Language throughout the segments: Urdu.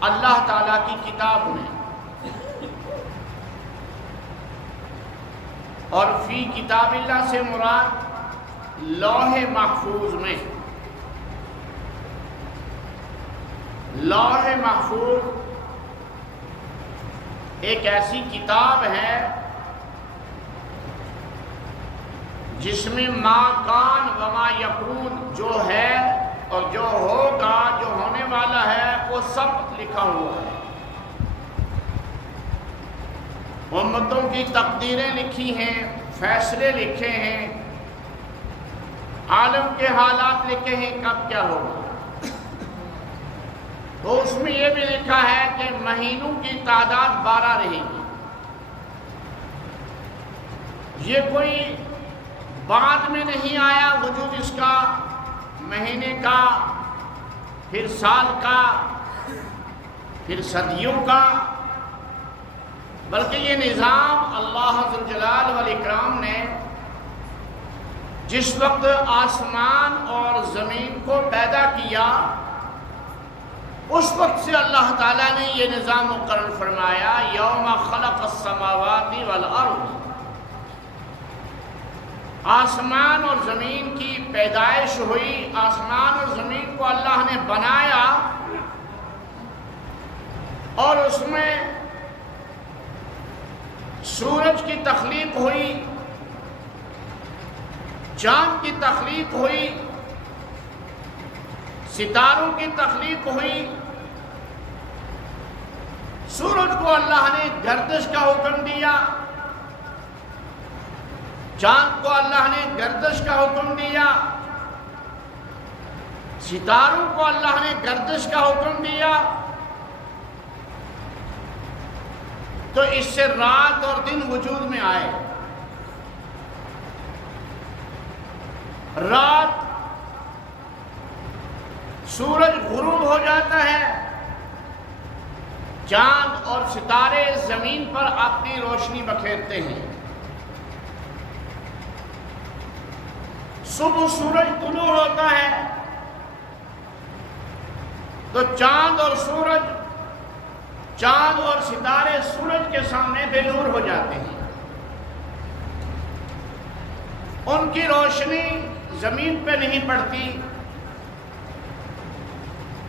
اللہ تعالیٰ کی کتاب میں، اور فی کتاب اللہ سے مراد لوح محفوظ میں۔ لوح محفوظ ایک ایسی کتاب ہے جس میں ما کان و ما یکون، جو ہے اور جو ہوگا، جو ہونے والا ہے، وہ سب لکھا ہوا ہے۔ امتوں کی تقدیریں لکھی ہیں، فیصلے لکھے ہیں، عالم کے حالات لکھے ہیں، کب کیا ہوگا۔ تو اس میں یہ بھی لکھا ہے کہ مہینوں کی تعداد 12 رہے گی۔ یہ کوئی بعد میں نہیں آیا وجود اس کا، مہینے کا، پھر سال کا، پھر صدیوں کا، بلکہ یہ نظام اللہ ذوالجلال والاکرام نے جس وقت آسمان اور زمین کو پیدا کیا، اس وقت سے اللہ تعالیٰ نے یہ نظام مقرر فرمایا، یوم خلق السماوات والارض، آسمان اور زمین کی پیدائش ہوئی، آسمان اور زمین کو اللہ نے بنایا، اور اس میں سورج کی تخلیق ہوئی، چاند کی تخلیق ہوئی، ستاروں کی تخلیق ہوئی۔ سورج کو اللہ نے گردش کا حکم دیا، چاند کو اللہ نے گردش کا حکم دیا، ستاروں کو اللہ نے گردش کا حکم دیا۔ تو اس سے رات اور دن وجود میں آئے۔ رات سورج غروب ہو جاتا ہے، چاند اور ستارے زمین پر اپنی روشنی بکھیرتے ہیں۔ صبح سورج طلوع ہوتا ہے تو چاند اور ستارے سورج کے سامنے بے نور ہو جاتے ہیں، ان کی روشنی زمین پہ نہیں پڑتی،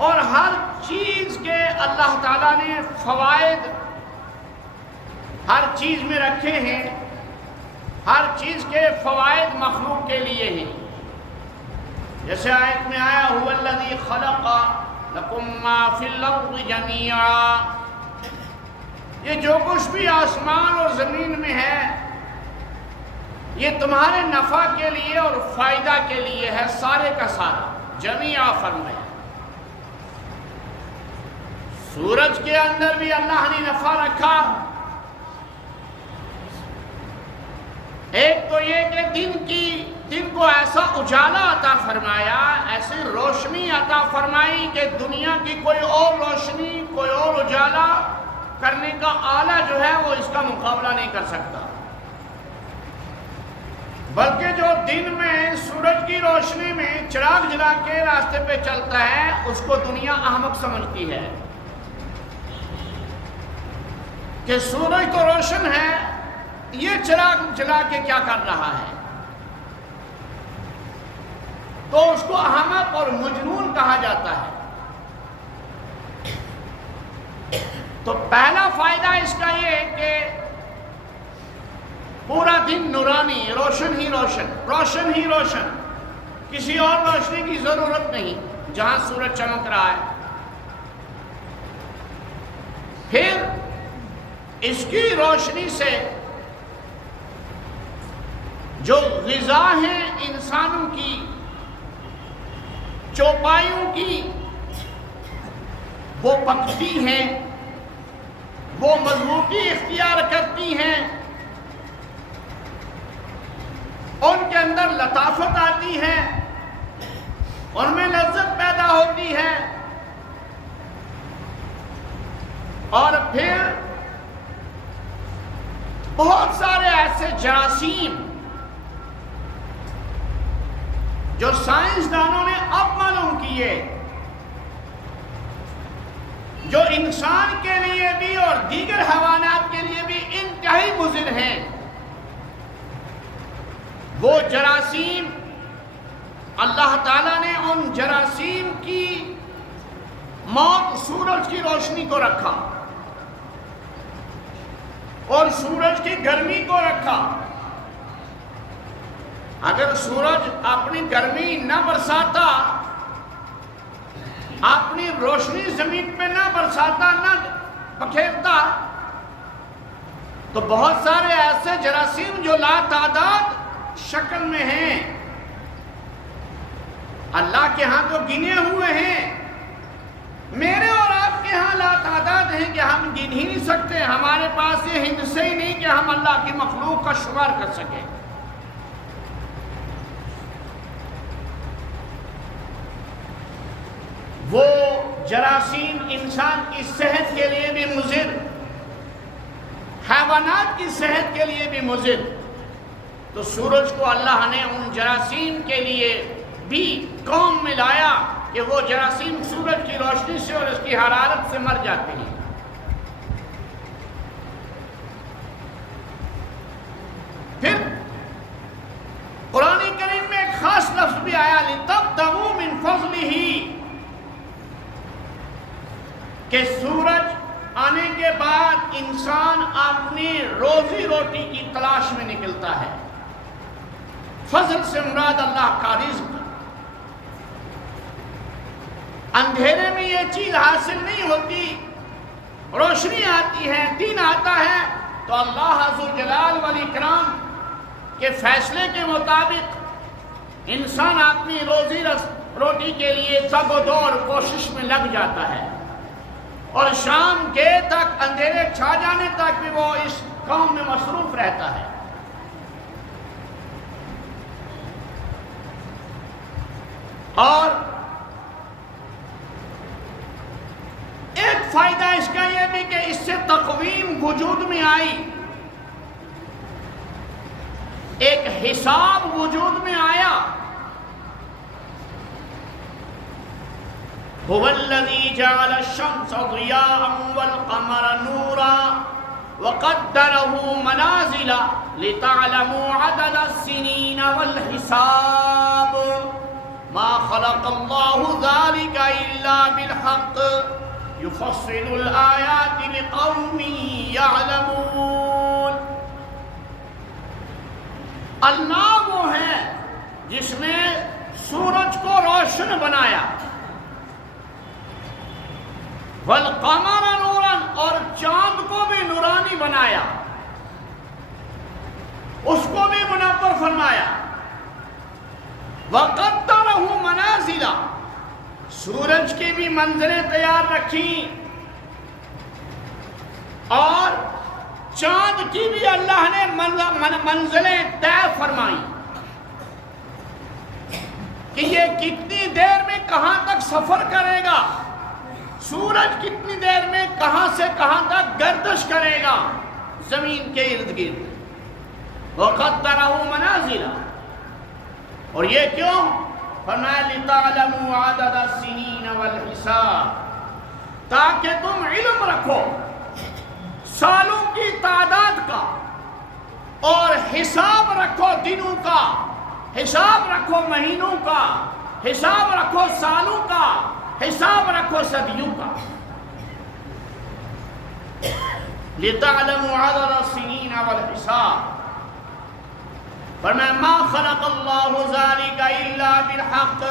اور ہر چیز کے اللہ تعالیٰ نے فوائد ہر چیز میں رکھے ہیں، ہر چیز کے فوائد مخلوق کے لیے ہیں۔ جیسے آیت میں آیا هو الذی خلق لکم ما فی الارض جمیعا، یہ جو کچھ بھی آسمان اور زمین میں ہے یہ تمہارے نفع کے لیے اور فائدہ کے لیے ہے، سارے کا سارا، جمیعا فرمایا۔ سورج کے اندر بھی اللہ نے نفع رکھا۔ ایک تو یہ کہ دن کو ایسا اجالا عطا فرمایا، ایسی روشنی عطا فرمائی کہ دنیا کی کوئی اور روشنی، کوئی اور اجالا کرنے کا آلہ جو ہے وہ اس کا مقابلہ نہیں کر سکتا۔ بلکہ جو دن میں سورج کی روشنی میں چراغ جلا کے راستے پہ چلتا ہے، اس کو دنیا احمق سمجھتی ہے کہ سورج تو روشن ہے، یہ چراغ جلا کے کیا کر رہا ہے، تو اس کو احمق اور مجنون کہا جاتا ہے۔ تو پہلا فائدہ اس کا یہ کہ پورا دن نورانی، روشن ہی روشن، روشن ہی روشن، کسی اور روشنی کی ضرورت نہیں جہاں سورج چمک رہا ہے۔ پھر اس کی روشنی سے جو غذا ہیں انسانوں کی، چوپایوں کی، وہ پکتی ہیں، وہ مضبوطی اختیار کرتی ہیں، ان کے اندر لطافت آتی ہے، ان میں لذت پیدا ہوتی ہے، اور پھر بہت سارے ایسے جراثیم جو سائنسدانوں نے اب معلوم کیے، جو انسان کے لیے بھی اور دیگر حیوانات کے لیے بھی انتہائی مضر ہیں، وہ جراثیم، اللہ تعالیٰ نے ان جراثیم کی موت سورج کی روشنی کو رکھا اور سورج کی گرمی کو رکھا۔ اگر سورج اپنی گرمی نہ برساتا، اپنی روشنی زمین پہ نہ برساتا، نہ بکھیرتا، تو بہت سارے ایسے جراثیم جو لا تعداد شکل میں ہیں، اللہ کے ہاں تو گنے ہوئے ہیں، میرے اور آپ کے ہاں لا تعداد ہیں کہ ہم گن ہی نہیں سکتے، ہمارے پاس یہ ہندسے ہی نہیں کہ ہم اللہ کی مخلوق کا شمار کر سکیں۔ وہ جراثیم انسان کی صحت کے لیے بھی مضر، حیوانات کی صحت کے لیے بھی مضر، تو سورج کو اللہ نے ان جراثیم کے لیے بھی قوم میں لایا کہ وہ جراثیم سورج کی روشنی سے اور اس کی حرارت سے مر جاتے ہیں۔ پھر قرآن کریم میں ایک خاص لفظ بھی آیا لِتَبْتَغُوا مِن فَضْلِهِ، کہ سورج آنے کے بعد انسان اپنی روزی روٹی کی تلاش میں نکلتا ہے۔ فضل سے مراد اللہ کا رزق۔ اندھیرے میں یہ چیز حاصل نہیں ہوتی، روشنی آتی ہے، دین آتا ہے، تو اللہ ذوالجلال والاکرام کے فیصلے کے مطابق انسان اپنی روزی روٹی کے لیے تگ و دو اور کوشش میں لگ جاتا ہے، اور شام کے تک، اندھیرے چھا جانے تک بھی وہ اس کام میں مصروف رہتا ہے۔ اور ایک فائدہ اس کا یہ بھی کہ اس سے تقویم وجود میں آئی، ایک حساب وجود میں آیا۔ هو الذي جعل الشمس ضياء والقمر نورا وقدره منازل لتعلموا عدد السنين والحساب ما خلق الله ذلك إلا بالحق يفصل الآيات لقوم يعلمون۔ اللہ وہ ہے جس نے سورج کو روشن بنایا، والقمر نورا، اور چاند کو بھی نورانی بنایا، اس کو بھی منور فرمایا، وقدرہ منازل، سورج کی بھی منزلیں تیار رکھی، اور چاند کی بھی اللہ نے منزلیں طے فرمائی کہ یہ کتنی دیر میں کہاں تک سفر کرے گا، سورج کتنی دیر میں کہاں سے کہاں تک گردش کرے گا زمین کے ارد گرد۔ وقدرہ منازل، اور یہ کیوں؟ فرمایا لِتَعْلَمُوا عَدَدَ السِّنِينَ وَالْحِسَابِ، تاکہ تم علم رکھو سالوں کی تعداد کا، اور حساب رکھو دنوں کا، حساب رکھو مہینوں کا، حساب رکھو سالوں کا، حساب رکھو صدیوں کا۔ لِتَعْلَمُوا عَدَدَ السِّنِينَ وَالْحِسَابِ، فرمایا ما خلق اللہ ذالک الا بالحق،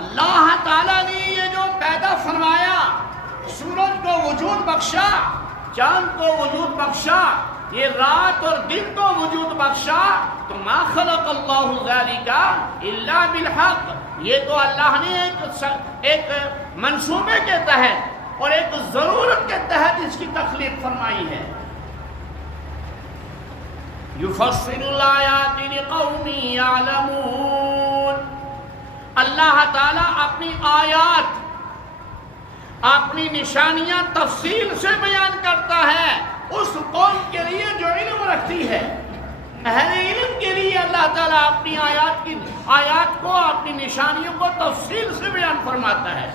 اللہ تعالیٰ نے یہ جو پیدا فرمایا، سورج کو وجود بخشا، چاند کو وجود بخشا، یہ رات اور دن کو وجود بخشا، تو ما خلق اللہ ذالک الا بالحق، یہ تو اللہ نے ایک منصوبے کے تحت اور ایک ضرورت کے تحت اس کی تخلیق فرمائی ہے۔ یفصل الآیات لقوم یعلمون، اللہ تعالیٰ اپنی آیات، اپنی نشانیاں تفصیل سے بیان کرتا ہے اس قوم کے لیے جو علم رکھتی ہے۔ اہل علم کے لیے اللہ تعالیٰ اپنی آیات کو، اپنی نشانیوں کو تفصیل سے بیان فرماتا ہے۔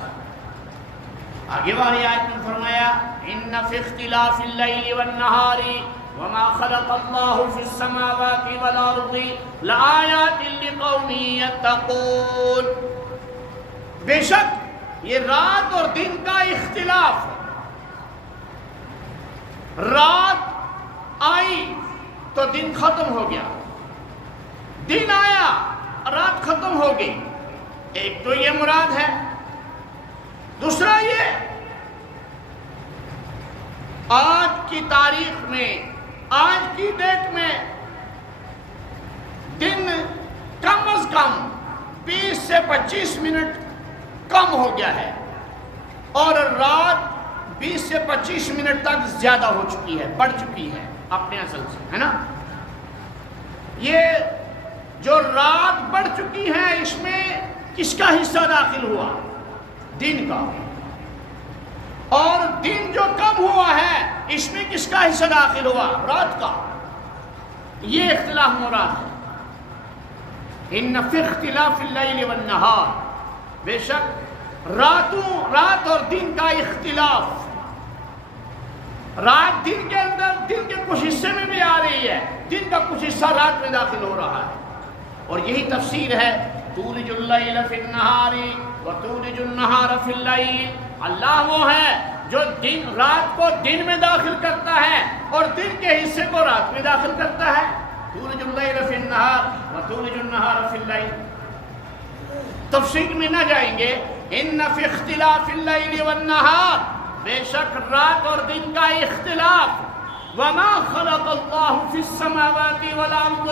آگے والی آیت میں فرمایا ان فی اختلاف اللیل والنہار وما خلق اللہ فی السماوات والارض لآیات لقوم یتقون، بے شک یہ رات اور دن کا اختلاف ہے۔ رات آئی تو دن ختم ہو گیا، دن آیا رات ختم ہو گئی، ایک تو یہ مراد ہے۔ دوسرا یہ آج کی تاریخ میں، آج کی ڈیٹ میں دن کم از کم 20 سے 25 منٹ کم ہو گیا ہے اور رات 20 سے 25 منٹ تک زیادہ ہو چکی ہے، بڑھ چکی ہے اپنے اصل سے، ہے نا۔ یہ جو رات بڑھ چکی ہے اس میں کس کا حصہ داخل ہوا؟ دن کا۔ اور دن جو کم ہوا ہے اس میں کس کا حصہ داخل ہوا؟ رات کا۔ یہ اختلاف مراد ہے۔ ان فی اختلاف اللیل والنہار، بے شک رات اور دن کا اختلاف، رات دن کے اندر، دن کے کچھ حصے میں بھی آ رہی ہے، دن کا کچھ حصہ رات میں داخل ہو رہا ہے۔ اور یہی تفسیر ہے تولج اللیل فی النہار وتولج النہار فی اللیل۔ اللہ وہ ہے جو رات کو دن میں داخل کرتا ہے اور دن کے حصے کو رات میں داخل کرتا ہے۔ تولج اللیل فی النہار وتولج النہار فی اللیل۔ تفسیر میں نہ جائیں گے۔ ان فی اختلاف اللیل والنہار، بے شک رات اور دن کا اختلاف، وما خلق اللہ فی السماوات والارض،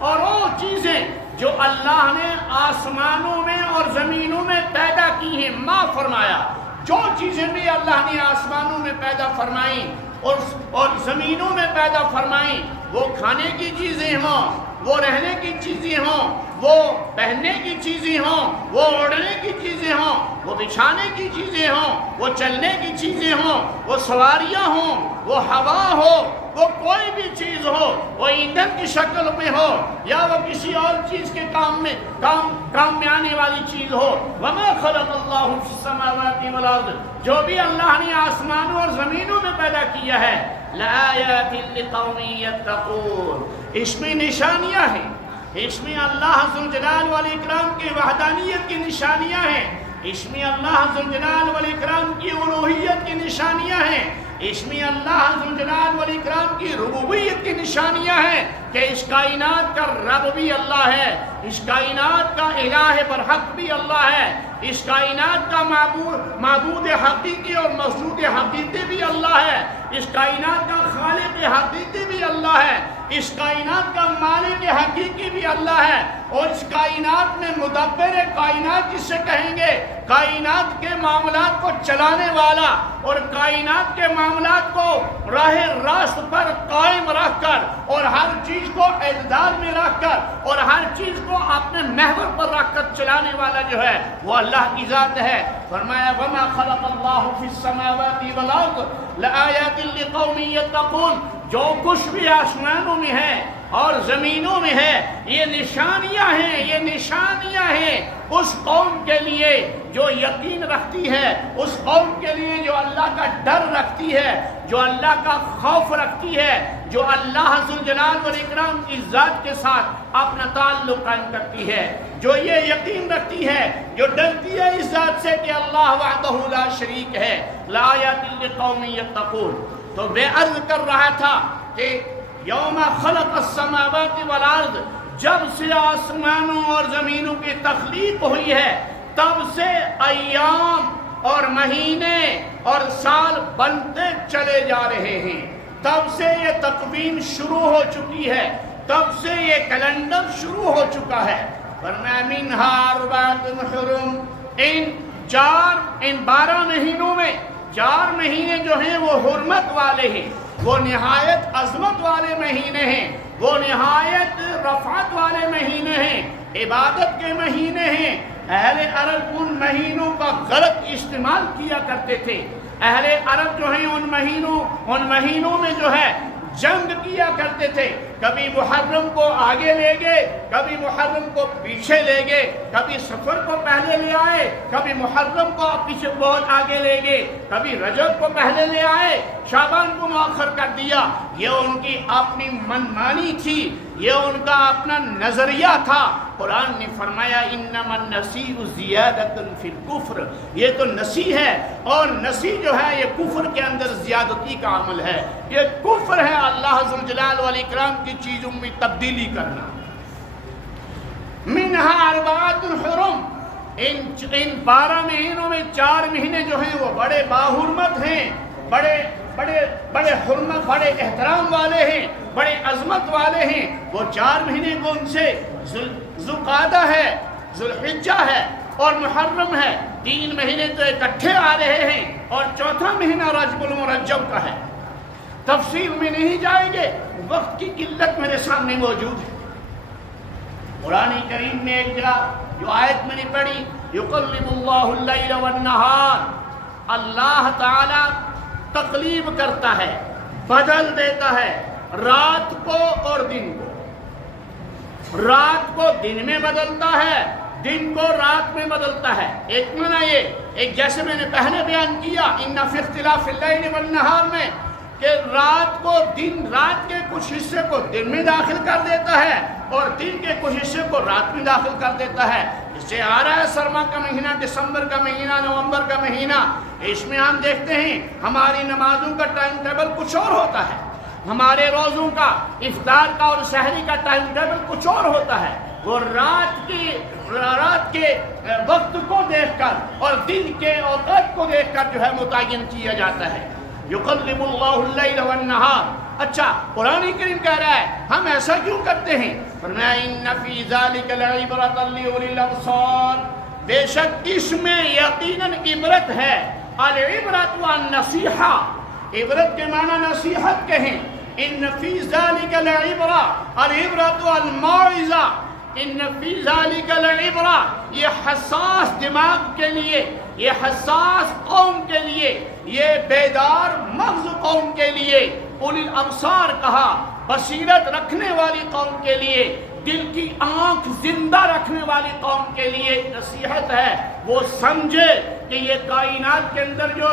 اور وہ چیزیں جو اللہ نے آسمانوں میں اور زمینوں میں پیدا کی ہیں، ما فرمایا، جو چیزیں بھی اللہ نے آسمانوں میں پیدا فرمائیں اور زمینوں میں پیدا فرمائیں، وہ کھانے کی چیزیں ہوں، وہ رہنے کی چیزیں ہوں، وہ پہننے کی چیزیں ہوں، وہ اوڑھنے کی چیزیں ہوں، وہ بچھانے کی چیزیں ہوں، وہ چلنے کی چیزیں ہوں، وہ سواریاں ہوں، وہ ہوا ہو، وہ کوئی بھی چیز ہو، وہ ایندھن کی شکل میں ہو یا وہ کسی اور چیز کے کام میں آنے والی چیز ہو، وما خلق اللہ فی السماوات والارض، جو بھی اللہ نے آسمانوں اور زمینوں میں پیدا کیا ہے، لآیات لقوم یتقون، اس میں نشانیاں ہیں، اس میں اللہ ذوالجلال والاکرام کی وحدانیت کی نشانیاں ہیں، اس میں اللہ ذوالجلال والاکرام کی الوہیت کی نشانیاں ہیں، اس میں اللہ ذوالجلال والاکرام کی ربوبیت کی نشانیاں ہیں کہ اس کائنات کا رب بھی اللہ ہے، اس کائنات کا الہ برحق بھی اللہ ہے، اس کائنات کا معبود حقیقی اور مسجود حقیقی بھی اللہ ہے، اس کائنات کا خالق حقیقی بھی اللہ ہے، اس کائنات کا مالک حقیقی بھی اللہ ہے، اور اس کائنات میں مدبر کائنات جسے کہیں گے، کائنات کے معاملات کو چلانے والا اور کائنات کے معاملات کو راہ راست پر قائم رکھ کر اور ہر چیز کو اعتدال میں رکھ کر اور ہر چیز کو اپنے محور پر رکھ کر چلانے والا جو ہے وہ اللہ کی ذات ہے۔ فرمایا وما خلق اللہ فی السماوات والارض لآیات لقوم یتقون، جو کچھ بھی آسمانوں میں ہے اور زمینوں میں ہے یہ نشانیاں ہیں، یہ نشانیاں ہیں اس قوم کے لیے جو یقین رکھتی ہے، اس قوم کے لیے جو اللہ کا ڈر رکھتی ہے، جو اللہ کا خوف رکھتی ہے، جو اللہ ذوالجلال والاکرام کی ذات کے ساتھ اپنا تعلق قائم کرتی ہے، جو یہ یقین رکھتی ہے، جو ڈرتی ہے اس ذات سے کہ اللہ وحدہ لا شریک ہے۔ لآیات لقوم یتقون۔ تو میں عرض کر رہا تھا کہ یوم خلق السماوات والارض، جب سے آسمانوں اور زمینوں کی تخلیق ہوئی ہے تب سے ایام اور مہینے اور سال بنتے چلے جا رہے ہیں، تب سے یہ تقویم شروع ہو چکی ہے، تب سے یہ کیلنڈر شروع ہو چکا ہے۔ فرمایا منہا اربعۃ حرم، ان 12 مہینوں میں 4 مہینے جو ہیں وہ حرمت والے ہیں، وہ نہایت عظمت والے مہینے ہیں، وہ نہایت رفعت والے مہینے ہیں، عبادت کے مہینے ہیں۔ اہل عرب ان مہینوں کا غلط استعمال کیا کرتے تھے، اہل عرب جو ہیں ان مہینوں میں جو ہے جنگ کیا کرتے تھے، کبھی محرم کو آگے لے گئے، کبھی محرم کو پیچھے لے گئے، کبھی سفر کو پہلے لے آئے، کبھی محرم کو پیچھے بہت آگے لے گئے، کبھی رجب کو پہلے لے آئے، شعبان کو مؤخر کر دیا۔ یہ ان کی اپنی منمانی تھی، یہ ان کا اپنا نظریہ تھا۔ قرآن نے فرمایا انما النسیء زیادۃ فی الکفر، یہ تو نسی ہے، اور نسی جو ہے یہ کفر کے اندر زیادتی کا عمل ہے، یہ کفر ہے اللہ ذوالجلال والاکرام کی چیزوں میں تبدیلی کرنا۔ منہا اربعۃ حرم، ان 12 مہینوں میں 4 مہینے جو ہیں وہ بڑے باحرمت ہیں، بڑے حرمت، بڑے احترام والے ہیں، بڑے عظمت والے ہیں۔ وہ 4 مہینے کون سے؟ ذوالقعدہ ہے، ذوالحجہ ہے اور محرم ہے۔ 3 مہینے تو اکٹھے آ رہے ہیں، اور 4تھا مہینہ رجب المرجب کا ہے۔ تفصیل میں نہیں جائیں گے، وقت کی قلت میرے سامنے موجود ہے۔ قرآن کریم میں ایک جگہ جو آیت میں نے پڑھی، یقلب اللہ اللیل والنہار، اللہ تعالی تقلیب کرتا ہے، بدل دیتا ہے رات کو اور دن کو، رات کو دن میں بدلتا ہے، دن کو رات میں بدلتا ہے۔ ایک معنی یہ، ایک جیسے میں نے پہلے بیان کیا ان فی اختلاف اللیل والنہار میں، کہ رات کو دن، رات کے کچھ حصے کو دن میں داخل کر دیتا ہے اور دن کے کچھ حصے کو رات میں داخل کر دیتا ہے۔ اس سے آ رہا ہے سرما کا مہینہ، دسمبر کا مہینہ، نومبر کا مہینہ، اس میں ہم دیکھتے ہیں ہماری نمازوں کا ٹائم ٹیبل کچھ اور ہوتا ہے، ہمارے روزوں کا، افطار کا اور سحری کا ٹائم ٹیبل کچھ اور ہوتا ہے۔ وہ رات کے وقت کو دیکھ کر اور دن کے اوقات کو دیکھ کر جو ہے متعین کیا جاتا ہے۔ یقلب اللہ اللیل والنہار۔ اچھا، قرآن کریم کہہ رہا ہے ہم ایسا کیوں کرتے ہیں؟ فرمایا ان فی ذلک لعبرۃ لأولی الابصار، بے شک اس میں یقیناً عبرت ہے۔ العبرۃ والنصیحہ، عبرت کے معنی نصیحت کے ہیں۔ ان فی ذلک لعبرۃ، العبرۃ والموعظہ، ان فی ذلک لعبرۃ، یہ حساس دماغ کے لیے، یہ حساس قوم کے لیے، یہ بیدار مغز قوم کے لیے، اولی الابصار کہا، بصیرت رکھنے والی قوم کے لیے، دل کی آنکھ زندہ رکھنے والی قوم کے لیے نصیحت ہے۔ وہ سمجھے کہ یہ کائنات کے اندر جو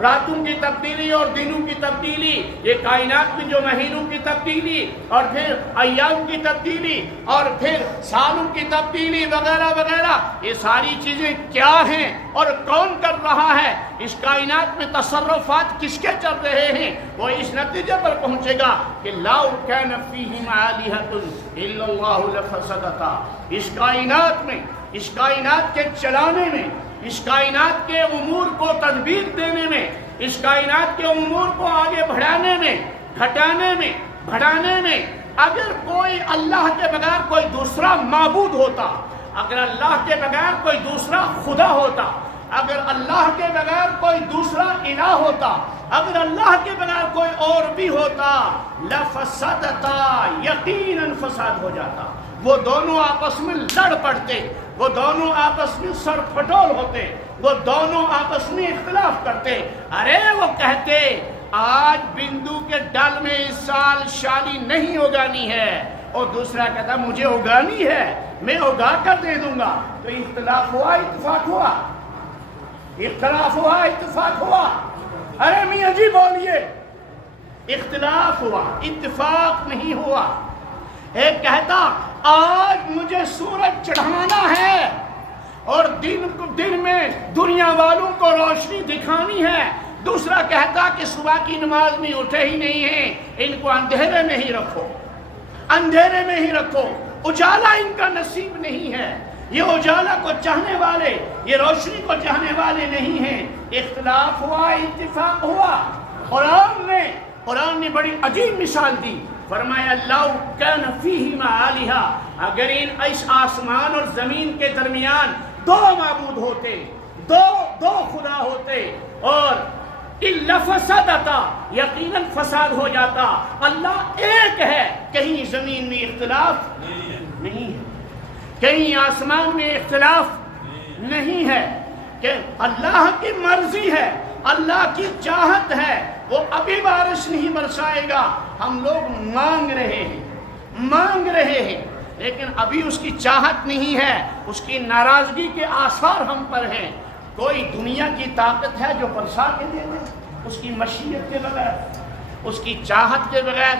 راتوں کی تبدیلی اور دنوں کی تبدیلی، یہ کائنات میں جو مہینوں کی تبدیلی اور پھر ایام کی تبدیلی اور پھر سالوں کی تبدیلی وغیرہ وغیرہ، یہ ساری چیزیں کیا ہیں اور کون کر رہا ہے، اس کائنات میں تصرفات کس کے چل رہے ہیں، وہ اس نتیجے پر پہنچے گا کہ لو کان فیہما آلہۃ الا اللہ لفسدتا۔ اس کائنات میں، اس کائنات کے چلانے میں، اس کائنات کے امور کو تدبیر دینے میں، اس کائنات کے امور کو آگے بڑھانے میں، گھٹانے میں، بڑھانے میں، اگر کوئی اللہ کے بغیر کوئی دوسرا معبود ہوتا، اگر اللہ کے بغیر کوئی دوسرا خدا ہوتا، اگر اللہ کے بغیر کوئی دوسرا الہ ہوتا، اگر اللہ کے بغیر کوئی اور بھی ہوتا، لفسدتا، یقیناً فساد ہو جاتا۔ وہ دونوں آپس میں لڑ پڑتے، وہ دونوں آپس میں سر پھٹول ہوتے، وہ دونوں آپس میں اختلاف کرتے۔ ارے وہ کہتے آج بندو کے ڈل میں اس سال شالی نہیں اگانی ہے، اور دوسرا کہتا مجھے اگانی ہے، میں اگا کر دے دوں گا۔ تو اختلاف ہوا، اتفاق ہوا، اختلاف ہوا، اتفاق ہوا۔ ارے میاں جی بولیے، اختلاف ہوا، اتفاق نہیں ہوا۔ ایک کہتا آج مجھے سورج چڑھانا ہے اور دن میں دنیا والوں کو روشنی دکھانی ہے، دوسرا کہتا کہ صبح کی نماز میں اٹھے ہی نہیں ہیں، ان کو اندھیرے میں ہی رکھو، اندھیرے میں ہی رکھو، اجالا ان کا نصیب نہیں ہے، یہ اجالا کو چاہنے والے، یہ روشنی کو چاہنے والے نہیں ہیں۔ اختلاف ہوا، اتفاق ہوا۔ قرآن نے بڑی عجیب مثال دی، فرمایا لو کان فیہما آلہہ، اگر اس آسمان اور زمین کے درمیان 2 معبود ہوتے، دو خدا ہوتے، اور لفسدتا، یقیناً فساد ہو جاتا۔ اللہ ایک ہے، کہیں زمین میں اختلاف نہیں ہے، کہیں آسمان میں اختلاف نہیں ہے، کہ اللہ کی مرضی ہے اللہ کی چاہت ہے، وہ ابھی بارش نہیں برسائے گا، ہم لوگ مانگ رہے ہیں لیکن ابھی اس کی چاہت نہیں ہے، اس کی ناراضگی کے آثار ہم پر ہیں۔ کوئی دنیا کی طاقت ہے جو برسا کے دے دے اس کی مشیت کے بغیر، اس کی چاہت کے بغیر؟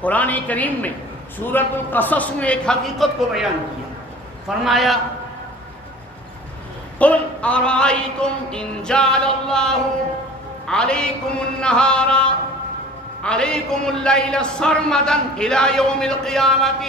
قرآن کریم میں سورۃ القصص میں ایک حقیقت کو بیان کیا، فرمایا قل ارائیتم ان جعل اللہ علیکم النہار علیکم اللیل سرمدا الی یوم القیامت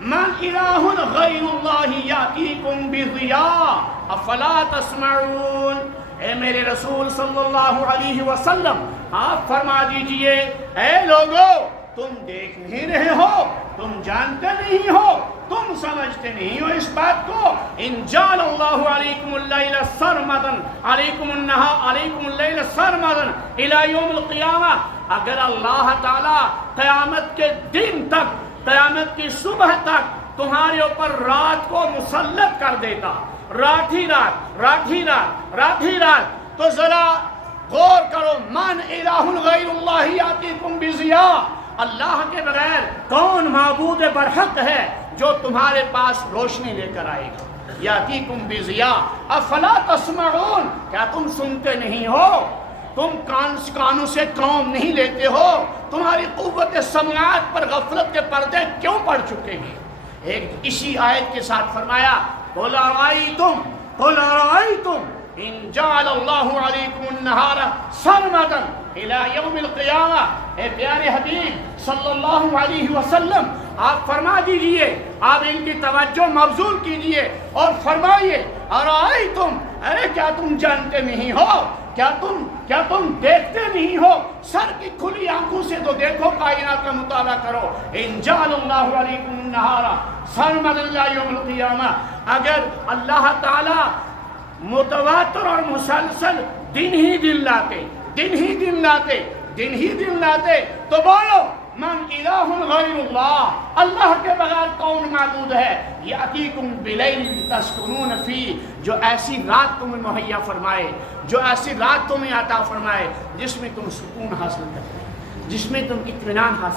من الہ غیر اللہ یاتیکم بضیاء افلا تسمعون۔ اے میرے رسول صلی اللہ علیہ وسلم، آپ فرما دیجئے اے لوگو، تم دیکھ نہیں رہے ہو، تم جانتے نہیں ہو، تم سمجھتے نہیں ہو اس بات کو، ان جعل اللہ علیکم اللیل سرمدا علیکم النہار علیکم اللیل سرمدا الی یوم القیامہ، اگر اللہ تعالی قیامت کے دن تک، قیامت کی صبح تک تمہارے اوپر رات کو مسلط کر دیتا، رات ہی رات، تو ذرا غور کرو، من الہ غیر اللہ یاتیکم بضیاء، اللہ کے بغیر کون معبود برحق ہے جو تمہارے پاس روشنی لے کر آئے گا؟ یاتیکم بضیاء افلا تسمعون، کیا تم سنتے نہیں ہو؟ تم کانوں سے کام نہیں لیتے ہو؟ تمہاری قوت سماعت پر غفلت کے پردے کیوں پڑ چکے ہیں؟ ایک اسی آیت کے ساتھ فرمایا قل ارائیتم ان جعل اللہ علیکم النہار سرمدا الی یوم القیامہ۔ اے پیارے حبیب صلی اللہ علیہ وسلم، آپ فرما دیجئے، آپ ان کی توجہ مبذول کیجئے اور فرمائیے ارائیتم، ارے کیا تم جانتے نہیں ہو، کیا تم دیکھتے نہیں ہو؟ سر کی کھلی آنکھوں سے تو دیکھو، کائنات کا مطالعہ کرو، ان جعل اللہ علیکم النہار سرمدا الی یوم القیامہ، اگر اللہ تعالی متواتر اور مسلسل دن ہی دن لاتے تو بولو من الہ غیر اللہ، اللہ کے بغیر کون معبود ہے؟ یاتیکم بلیل تسکنون فی، جو ایسی رات تمہیں مہیا فرمائے، جو ایسی رات تمہیں عطا فرمائے جس میں تم سکون حاصل کرتے، جس میں تم اطمینان حاصل